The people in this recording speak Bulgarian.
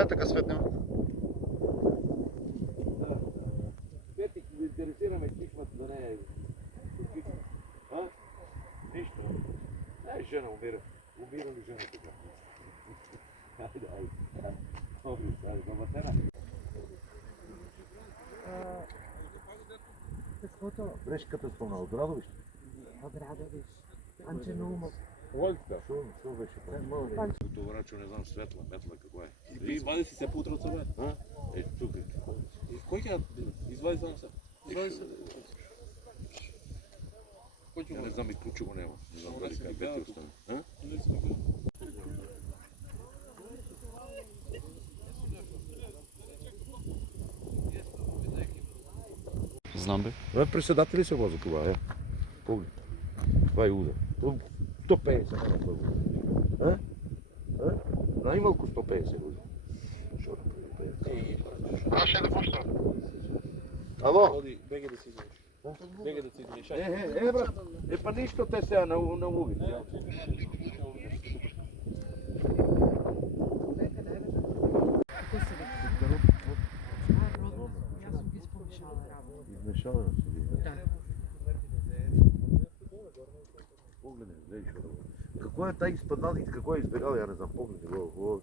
Ай така светнем. Петик, да интересираме кикват да не е. А? Нищо. Жена умира. Умира ли жена така? Хайде, хайде. Добре, хайде, доматена. Каквото Брешката спомна от Радовище. Обрадовиш. Анченумов. Волька. Що беше правил? Товарачо, не знам, светла, метла каква е. Извади си се по-утре от съвет. Тук е. Кой тя? Извади само се. Извади се. Я не знам и ключа го няма. Не знам дали как бе ти остане. Знам бе. Бе, председатели се возят това, Поглед. Това е уда. 150 на първо. Най-малко 150 уда. Аз ще да пущам. Ало? Ходи, бега да си извиниш. Бега да си извиниш. Брат. Па нищо те сега на улица. Какво се вика? Родно. Аз съм ги спомешала работа. Измешала на си. Да. Погледне, какво е taj изпаднал и какво е избегал, я не знам, погледне го.